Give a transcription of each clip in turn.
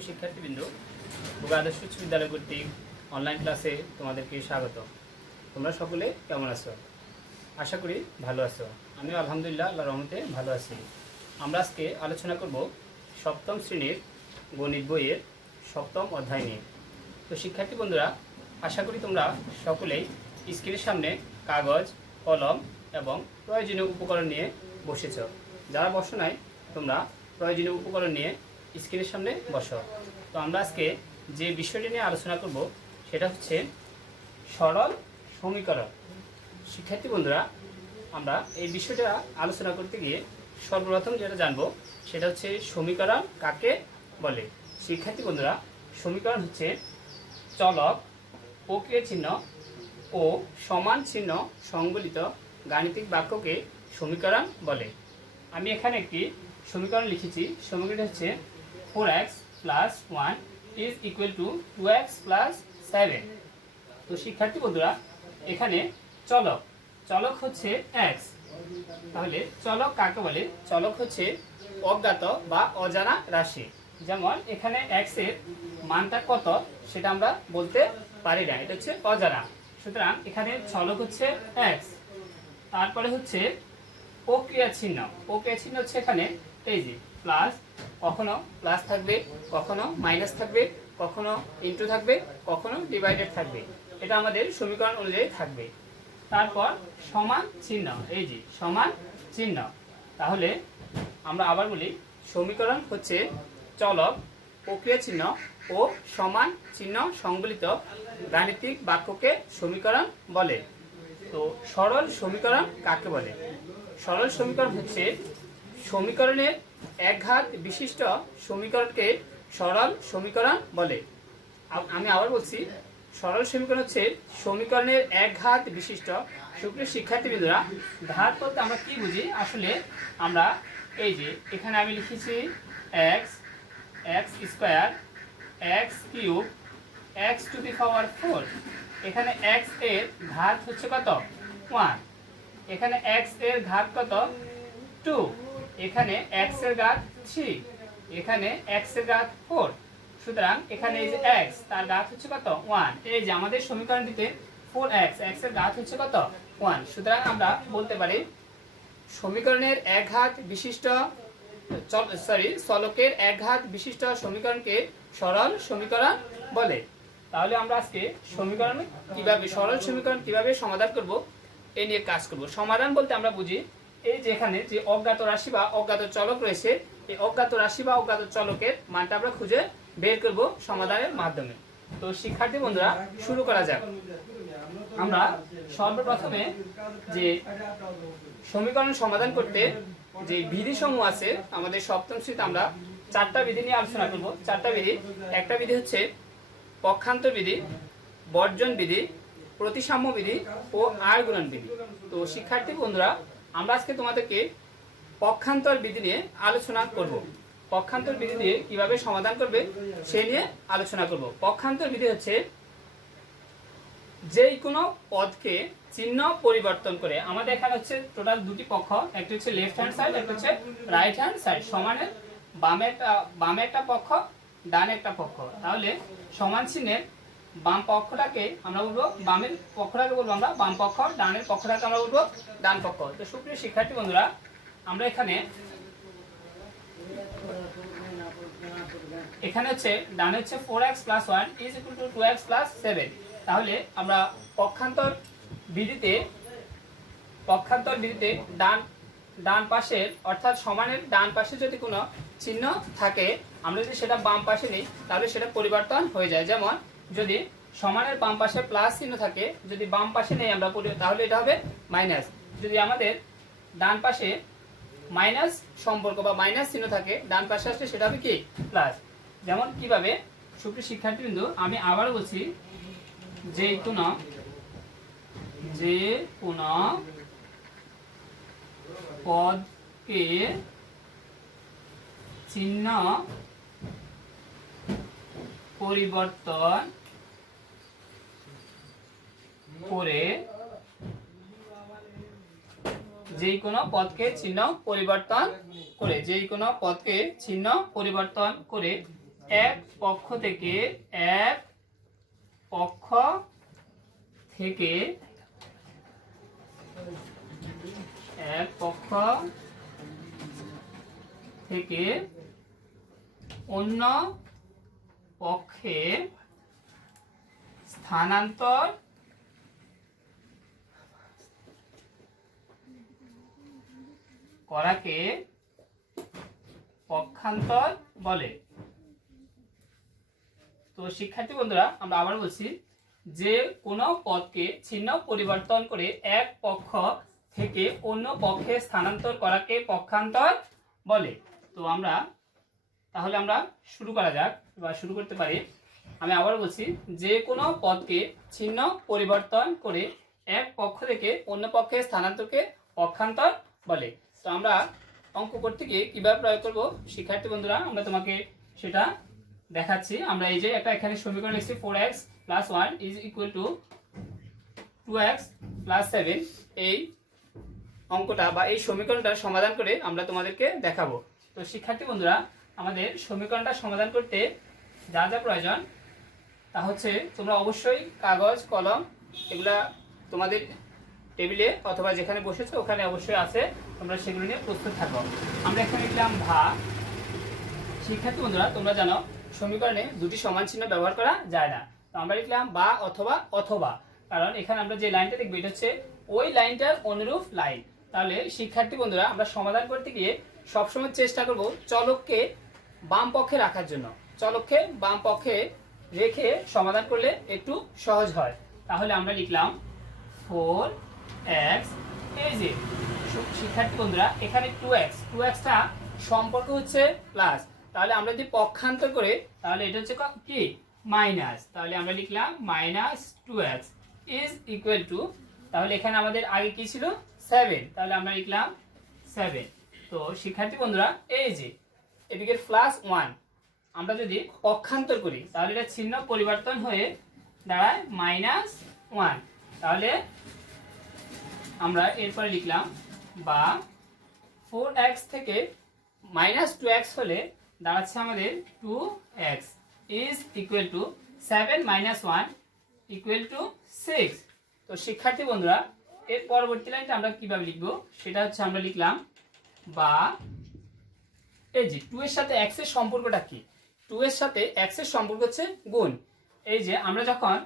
সুপ্রিয় শিক্ষার্থীবৃন্দ, বুগা আদর্শ উচ্চ বিদ্যালয় কর্তৃক অনলাইন ক্লাসে তোমাদেরকে স্বাগত। তোমরা সকলে কেমন আছো? আশা করি ভালো আছো। আমিও আলহামদুলিল্লাহ আল্লাহর রহমতে ভালো আছি। আমরা আজকে আলোচনা করব সপ্তম শ্রেণীর গণিত বইয়ের সপ্তম অধ্যায় নিয়ে। তো শিক্ষার্থী বন্ধুরা, আশা করি তোমরা সকলেই স্ক্রিনের সামনে কাগজ, কলম এবং প্রয়োজনীয় উপকরণ নিয়ে বসেছ। যারা বসো নাই, তোমরা প্রয়োজনীয় উপকরণ নিয়ে স্ক্রিনের সামনে বসো। তো আমরা আজকে যে বিষয়টি নিয়ে আলোচনা করব সেটা হচ্ছে সরল সমীকরণ। শিক্ষার্থী বন্ধুরা, আমরা এই বিষয়টা আলোচনা করতে গিয়ে সর্বপ্রথম যেটা জানবো সেটা হচ্ছে সমীকরণ কাকে বলে। শিক্ষার্থী বন্ধুরা, সমীকরণ হচ্ছে চলক, প্রক্রিয়া চিহ্ন ও সমান চিহ্ন সংবলিত গাণিতিক বাক্যকে সমীকরণ বলে। আমি এখানে একটি সমীকরণ লিখেছি। সমীকরণটি হচ্ছে 4x + 1 is equal to 2x + 7। তো শিক্ষার্থী বন্ধুরা, এখানে চলক হচ্ছে x। তাহলে চলক কাকে বলে? চলক হচ্ছে অজ্ঞাত বা অজানা রাশি। যেমন এখানে x এর মানটা কত সেটা আমরা বলতে পারি না, এটা হচ্ছে অজানা। সুতরাং এখানে চলক হচ্ছে x। তারপরে হচ্ছে প্রক্রিয়া চিহ্ন। প্রক্রিয়া চিহ্ন হচ্ছে এখানে এই যে প্লাস, কখনো প্লাস থাকবে, কখনো মাইনাস থাকবে, কখনো ইনটু থাকবে, কখনো ডিভাইডেড থাকবে। এটা আমাদের সমীকরণ অনুযায়ী থাকবে। তারপর সমান চিহ্ন, এই যে সমান চিহ্ন। তাহলে আমরা আবার বলি, সমীকরণ হচ্ছে চলক, প্রক্রিয়া চিহ্ন ও সমান চিহ্ন সংবলিত গাণিতিক বাক্যকে সমীকরণ বলে। তো সরল সমীকরণ কাকে বলে? সরল সমীকরণ হচ্ছে সমীকরণের একঘাত বিশিষ্ট সমীকরণকে সরল সমীকরণ বলে। আমি আবার বলছি, সরল সমীকরণ হচ্ছে সমীকরণের একঘাত বিশিষ্ট। সুপ্রিয় শিক্ষার্থীবৃন্দরা, ঘাত বলতে আমরা কি বুঝি? আসলে আমরা এই যে এখানে আমি লিখেছি x square, x cube, x⁴। এখানে x এর ঘাত হচ্ছে কত? 1। এখানে x এর ঘাত কত? 2। এখানে x এর ঘাত 3। এখানে x এর ঘাত 4। সুতরাং এখানে এই যে x, তার ঘাত হচ্ছে কত? 1। এই যে আমাদের সমীকরণটিতে 4x, x এর ঘাত হচ্ছে কত? 1। সুতরাং আমরা বলতে পারি সমীকরণের একঘাত বিশিষ্ট চলকের একঘাত বিশিষ্ট সমীকরণকে সরল সমীকরণ বলে। তাহলে আমরা আজকে সরল সমীকরণ কিভাবে সমাধান করব এই নিয়ে কাজ করব। সমাধান বলতে আমরা বুঝি এই যে এখানে যে অজ্ঞাত রাশি বা অজ্ঞাত চলক রয়েছে, এই অজ্ঞাত রাশি বা অজ্ঞাত চলকের মানটা আমরা খুঁজে বের করব সমাধানের মাধ্যমে। তো শিক্ষার্থী বন্ধুরা, শুরু করা যাক। আমরা সর্বপ্রথমে যে সমীকরণ সমাধান করতে যে বিধিসমূহ আছে, আমাদের সপ্তম শ্রেণীতে আমরা 4টা বিধি নিয়ে আলোচনা করব। 4টা বিধি। একটা বিধি হচ্ছে পক্ষান্তর বিধি, বর্জন বিধি, প্রতিসাম্য বিধি ও আর গুণন বিধি। তো শিক্ষার্থী বন্ধুরা, আমরা আজকে তোমাদেরকে পক্ষান্তর বিধি নিয়ে আলোচনা করব। পক্ষান্তর বিধি দিয়ে কিভাবে সমাধান করবে সেই নিয়ে আলোচনা করব। পক্ষান্তর বিধি হচ্ছে যেই কোনো পদকে চিহ্ন পরিবর্তন করে, আমাদের এখানে হচ্ছে টোটাল দুটি পক্ষ, একটা হচ্ছে লেফট হ্যান্ড সাইড, একটা হচ্ছে রাইট হ্যান্ড সাইড। সমানের বামে একটা পক্ষ, ডানে একটা পক্ষ। তাহলে সমান চিহ্নের বাম পক্ষটাকে আমরা বলবো, বামের পক্ষটাকে বলবো আমরা বাম পক্ষ, ডানের পক্ষটাকে আমরা বলবো ডান পক্ষ। তো সুপ্রিয় শিক্ষার্থী বন্ধুরা, আমরা এখানে হচ্ছে ডানে হচ্ছে 4x + 1 is equal to 2x + 7। তাহলে আমরা পক্ষান্তর বিধিতে ডান পাশের অর্থাৎ সমানের ডান পাশে যদি কোনো চিহ্ন থাকে, আমরা যদি সেটা বাম পাশে নিই তাহলে সেটা পরিবর্তন হয়ে যায়। যেমন যদি সমানের বাম পাশে প্লাস চিহ্ন থাকে, যদি বাম পাশে নেই আমরা তাহলে এটা হবে মাইনাস। যদি আমাদের ডান পাশে মাইনাস সম্পর্ক বা মাইনাস চিহ্ন থাকে, ডান পাশে আসলে সেটা হবে কি? প্লাস। যেমন কিভাবে? সুপ্রিয় শিক্ষার্থীবৃন্দ, আমি আবার বলছি, যে কোনো পদকে চিহ্ন পরিবর্তন করে, যেই কোনো পদকে চিহ্ন পরিবর্তন করে এক পক্ষ থেকে অন্য পক্ষে স্থানান্তর করাকে পক্ষান্তর বলে। তো শিক্ষার্থী বন্ধুরা, আমরা আবার বলছি, যে কোনো পদকে ছিন্ন পরিবর্তন করে এক পক্ষ থেকে অন্য পক্ষে স্থানান্তর করাকে পক্ষান্তর বলে। তো তাহলে আমরা শুরু করা যাক বা শুরু করতে পারি। আমি আবার বলছি, যে কোনো পদকে ছিন্ন পরিবর্তন করে এক পক্ষ থেকে অন্য পক্ষে স্থানান্তরকে পক্ষান্তর বলে। তো আমরা অঙ্ক করতে গিয়ে কিভাবে প্রয়োগ করব শিক্ষার্থী বন্ধুরা, আমরা তোমাকে সেটা দেখাচ্ছি। আমরা এই যে একটা এখানে সমীকরণ লিখছি 4x + 1 = 2x + 7, এই অঙ্কটা বা এই সমীকরণটার সমাধান করে আমরা তোমাদেরকে দেখাবো। তো শিক্ষার্থী বন্ধুরা, আমাদের সমীকরণটা সমাধান করতে যা যা প্রয়োজন তা হচ্ছে, তোমরা অবশ্যই কাগজ কলম এগুলা তোমাদের টেবিলে অথবা যেখানে বসেছো ওখানে অবশ্যই আছে, তোমরা সেগুলো নিয়ে প্রস্তুত থাকো। আমরা এখানে লিখলাম ভা। শিক্ষার্থী বন্ধুরা, তোমরা জানো সমীকরণে দুটি সমান চিহ্ন ব্যবহার করা যায় না। তো আমরা লিখলাম বা অথবা অথবা, কারণ এখানে আমরা যে লাইনটা দেখব এটা হচ্ছে ওই লাইনটার অনুরূপ লাইন। তাহলে শিক্ষার্থী বন্ধুরা, আমরা সমাধান করতে গিয়ে সবসময় চেষ্টা করব চলককে বাম পক্ষে রাখার জন্য। চলককে বাম পক্ষে রেখে সমাধান করলে একটু সহজ হয়। তাহলে আমরা লিখলাম 4x, এই যে শিক্ষার্থী বন্ধুরা এখানে 2xটা সম্পর্ক হচ্ছে প্লাস, তাহলে আমরা যদি পক্ষান্তর করে তাহলে এটা হচ্ছে কি মাইনাস। তাহলে আমরা লিখলাম -2x = তাহলে এখানে আমাদের আগে কি ছিল 7, তাহলে আমরা লিখলাম 7। তো শিক্ষার্থী বন্ধুরা, এই যে এদিকে +1 আমরা যদি পক্ষান্তর করি তাহলে এটা চিহ্ন পরিবর্তন হয়ে দাঁড়ায় -1। তাহলে আমরা এরপরে লিখলাম বা 4x থেকে -2x হলে দাঁড়াচ্ছে আমাদের 2x = 7 - 1 = 6। তো শিক্ষার্থী বন্ধুরা, এর পরবর্তী লাইনটা আমরা কিভাবে লিখব সেটা হচ্ছে, আমরা লিখলাম বা এই যে 2 এর সাথে x এর সম্পর্কটা কি, 2 এর সাথে x এর সম্পর্ক হচ্ছে গুণ। এই যে আমরা যখন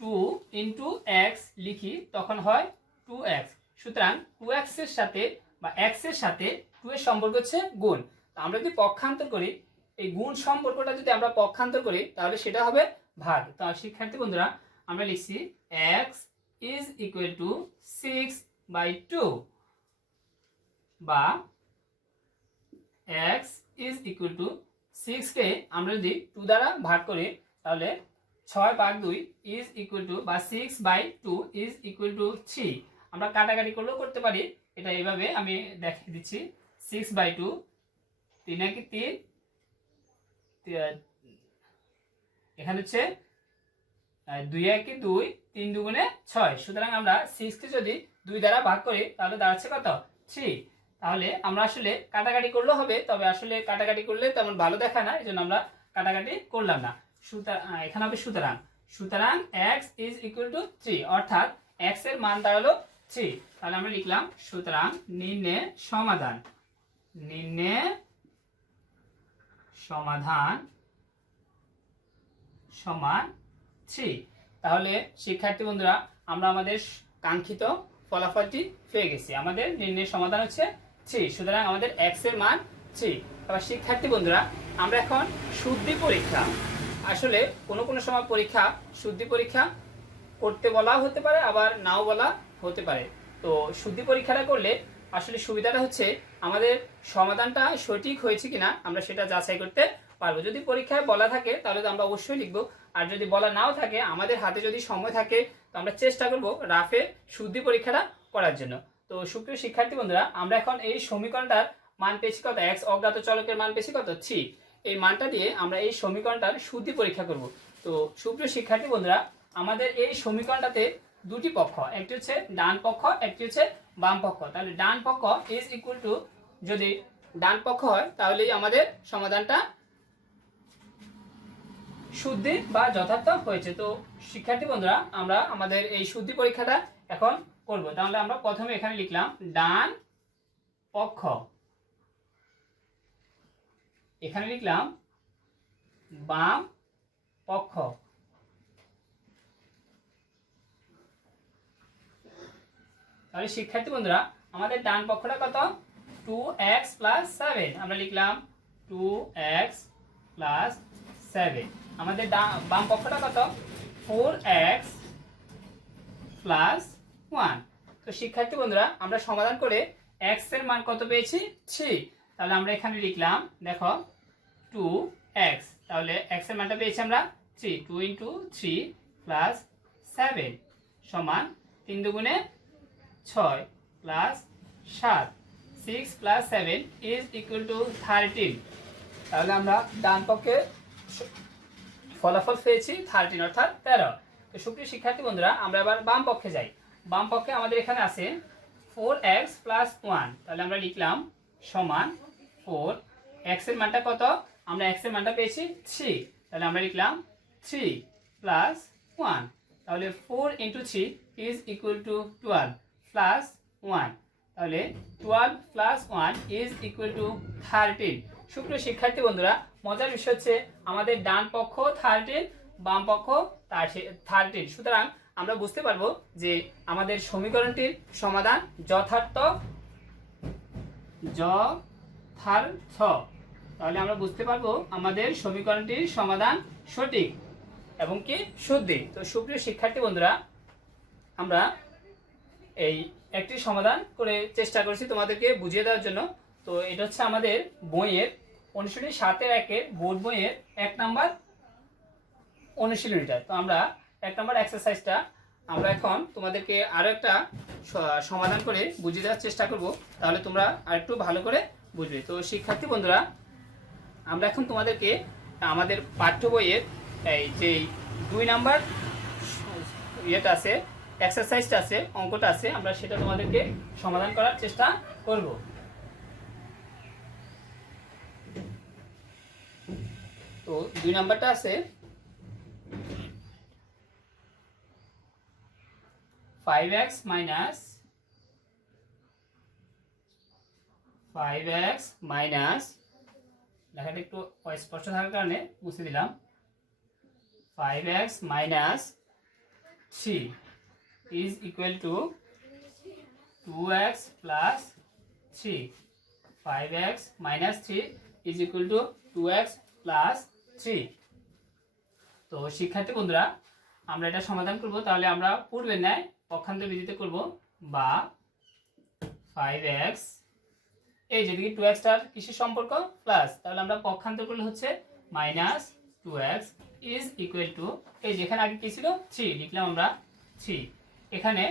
2 × x লিখি তখন হয় 2x, সুতরাং 2x এর সাথে বা x এর সাথে 2 এর সম্পর্ক হচ্ছে গুণ। তো আমরা যদি পক্ষান্তর করি, এই গুণ সম্পর্কটা যদি আমরা পক্ষান্তর করি তাহলে সেটা হবে ভাগ। তো শিক্ষার্থী বন্ধুরা, আমরা লিখছি x = 6/2 বা x = 6 কে আমরা যদি 2 দ্বারা ভাগ করি তাহলে 6/2 বা 6/2 = 3। আমরা কাটাকাটি করলেও করতে পারি, এটা এইভাবে আমি দেখিয়ে দিচ্ছি। 6/2, 3 × 3, এখানে হচ্ছে 2 × 2, 3 × 2 = 6। সুতরাং আমরা 6 কে যদি 2 দ্বারা ভাগ করি তাহলে দাঁড়াচ্ছে কত 3। তাহলে আমরা আসলে কাটাকাটি করলেও হবে, তবে আসলে কাটাকাটি করলে তেমন ভালো দেখায় না, এই জন্য আমরা কাটাকাটি করলাম না। এখানে হবে সুতরাং x = 3, অর্থাৎ x এর মান দাঁড়ালো 3। তাহলে আমরা লিখলাম সুতরাং নির্ণয় সমাধান সমান 3। তাহলে শিক্ষার্থী বন্ধুরা, আমরা আমাদের কাঙ্ক্ষিত ফলাফলটি পেয়ে গেছি। আমাদের নির্ণয় সমাধান হচ্ছে 3, সুতরাং আমাদের x এর মান 3। এবার শিক্ষার্থী বন্ধুরা, আমরা এখন শুদ্ধি পরীক্ষা, আসলে কোনো সময় শুদ্ধি পরীক্ষা করতে বলা হতে পারে, আবার নাও বলা হতে পারে। তো শুদ্ধি পরীক্ষাটা করলে আসলে সুবিধাটা হচ্ছে আমাদের সমাধানটা সঠিক হয়েছে কিনা আমরা সেটা যাচাই করতে পারবো। যদি পরীক্ষায় বলা থাকে তাহলে তো আমরা অবশ্যই লিখবো, আর যদি বলা নাও থাকে, আমাদের হাতে যদি সময় থাকে তো আমরা চেষ্টা করব রাফে শুদ্ধি পরীক্ষাটা করার জন্য। তো সুপ্রিয় শিক্ষার্থী বন্ধুরা, আমরা এখন এই সমীকরণটার মান পেয়েছি কত, x অজ্ঞাত চলকের মান পেয়েছি কত 3। এই মানটা দিয়ে আমরা এই সমীকরণটার শুদ্ধি পরীক্ষা করব। তো সুপ্রিয় শিক্ষার্থী বন্ধুরা, আমাদের এই সমীকরণটাতে দুটি পক্ষ, একটি হচ্ছে ডান পক্ষ, একটি হচ্ছে বাম পক্ষ। তাহলে ডান পক্ষ যদি ডান পক্ষ হয় তাহলেই আমাদের সমাধানটা শুদ্ধি বা যথার্থ হয়েছে। তো শিক্ষার্থী বন্ধুরা, আমরা আমাদের এই শুদ্ধি পরীক্ষাটা এখন করব। তাহলে আমরা প্রথমে এখানে লিখলাম ডান পক্ষ, এখানে লিখলাম বাম পক্ষ, তাহলে শিক্ষার্থী বন্ধুরা আমাদের ডান পক্ষটা কত? 2x + 7, আমরা লিখলাম 2x + 7। আমাদের বাম পক্ষটা কত? 4x + 1। তো শিক্ষার্থী বন্ধুরা আমরা সমাধান করে x এর মান কত পেয়েছি? 3। তাহলে আমরা এখানে লিখলাম, দেখো 2x, তাহলে x এর মানটা পেয়েছি আমরা 3। 2 × 3 + 7 সমান 3 দুগুণে 6 + 7, 6 + 7 = 13। তাহলে আমরা ডান পক্ষে ফলাফল পেয়েছি 13 অর্থাৎ 13। তো সুপ্রিয় শিক্ষার্থী বন্ধুরা আমরা এবার বাম পক্ষে যাই। বাম পক্ষে আমাদের এখানে আছে 4x + 1, তাহলে আমরা লিখলাম সমান 4, x এর মানটা কত? আমরা x এর মানটা পেয়েছি 3, তাহলে আমরা লিখলাম 3 + 1, তাহলে 4 × 3 = 12 + 1, তাহলে 12 + 1 = 13। সুপ্রিয় শিক্ষার্থী বন্ধুরা মজার বিষয় হচ্ছে আমাদের ডান পক্ষ 13, বাম পক্ষ 13। সুতরাং আমরা বুঝতে পারবো যে আমাদের সমীকরণটির সমাধান যথার্থ। তাহলে আমরা বুঝতে পারবো আমাদের সমীকরণটির সমাধান সঠিক এবং কি শুদ্ধি। তো সুপ্রিয় শিক্ষার্থী বন্ধুরা আমরা এই একটি সমাধান করে চেষ্টা করছি তোমাদেরকে বুঝিয়ে দেওয়ার জন্য। তো এটা হচ্ছে আমাদের বইয়ের অনুশীলনী 7-এর 1-এর বোর্ড বইয়ের 1 নাম্বার অনুশীলনীটা। তো আমরা 1 নাম্বার এক্সারসাইজটা আমরা এখন তোমাদেরকে আরো একটা সমাধান করে বুঝিয়ে দেওয়ার চেষ্টা করব, তাহলে তোমরা আরেকটু ভালো করে বুঝবে। তো শিক্ষার্থী বন্ধুরা আমরা এখন তোমাদেরকে আমাদের পাঠ্য বইয়ের এই যে 2 নাম্বার ইয়েটা আছে, এক্সারসাইজটা আছে, অঙ্কটা আছে, আমরা সেটা তোমাদেরকে সমাধান করার চেষ্টা করব। তো 2 নাম্বারটা আছে 5x - লেখাটা একটু অস্পষ্ট থাকার কারণে মুছে দিলাম। 5x - 3 = 2x + 3। 5x - 3 = 2x + 3। তো শিক্ষার্থী বন্ধুরা আমরা এটা সমাধান করব। তাহলে আমরা পূর্বের ন্যায় পক্ষান্তর বিধিতে করব, বা 5x, এই যেদিকে 2x টার কিসের সম্পর্ক? প্লাস, তাহলে আমরা পক্ষান্তর করলে হচ্ছে -2x = এই যেখানে আগে কি ছিল 3, লিখলাম আমরা 3, এখানে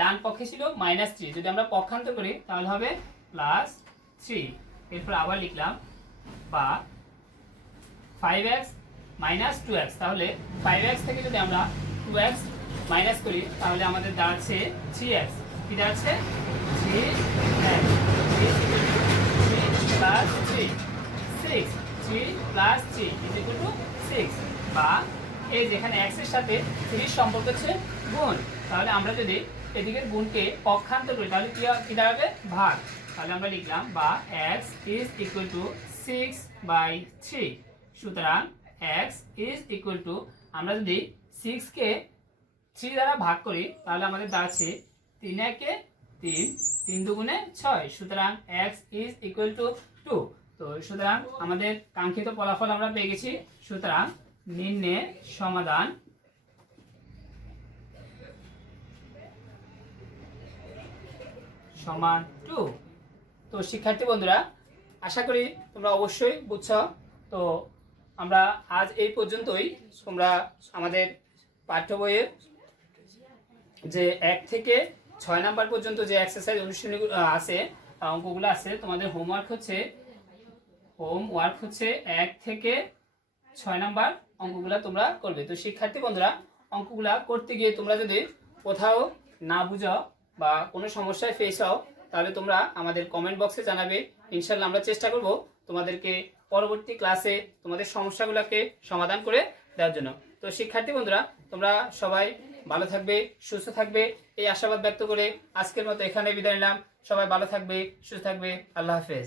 ডান পক্ষে ছিল -3, যদি আমরা পক্ষান্তর করি তাহলে হবে +3। এরপর আবার লিখলাম বা 5x - 2x, তাহলে 5x থেকে যদি আমরা 2x মাইনাস করি তাহলে আমাদের দাঁড়াচ্ছে 3x। কি দাঁড়াচ্ছে? 3x + 3 6, 3 + 3 = 6, বা এই যেখানে x এর সাথে 3 সম্পর্ক হচ্ছে গুণ, তাহলে আমরা যদি এদিকের গুণকে পক্ষান্তর করি তাহলে কি দাঁড়াবে? ভাগ। তাহলে আমরা লিখলাম বা x = 6/3। সুতরাং x আমরা যদি 6 কে 3 দ্বারা ভাগ করি তাহলে আমাদের দাঁড়াচ্ছে 3 × 1 = 3, 3 দুগুণে 6, সুতরাং x = 2। তো সুতরাং আমাদের কাঙ্ক্ষিত ফলাফল আমরা পেয়ে গেছি। সুতরাং নির্ণয় সমাধান সমান 2। তো শিক্ষার্থী বন্ধুরা আশা করি তোমরা অবশ্যই বুঝছো। তো আমরা আজ এই পর্যন্তই। তোমরা আমাদের পাঠ্য বইয়ের যে 1 থেকে 6 নাম্বার পর্যন্ত যে এক্সারসাইজ অনুশীলনীগুলো আছে, অঙ্কগুলো আছে, তোমাদের হোমওয়ার্ক হচ্ছে 1 থেকে 6 নাম্বার অঙ্কগুলো তোমরা করবে। তো শিক্ষার্থী বন্ধুরা অঙ্কগুলা করতে গিয়ে তোমরা যদি কোথাও না বুঝো বা কোনো সমস্যায় ফেস হও তাহলে তোমরা আমাদের কমেন্ট বক্সে জানাবে। ইনশাআল্লাহ আমরা চেষ্টা করব তোমাদেরকে পরবর্তী ক্লাসে তোমাদের সমস্যাগুলোকে সমাধান করে দেওয়ার জন্য। তো শিক্ষার্থী বন্ধুরা, তোমরা সবাই ভালো থাকবে, সুস্থ থাকবে, এই আশাবাদ ব্যক্ত করে আজকের মতো এখানে বিদায় নিলাম। সবাই ভালো থাকবে, সুস্থ থাকবে। আল্লাহ হাফেজ।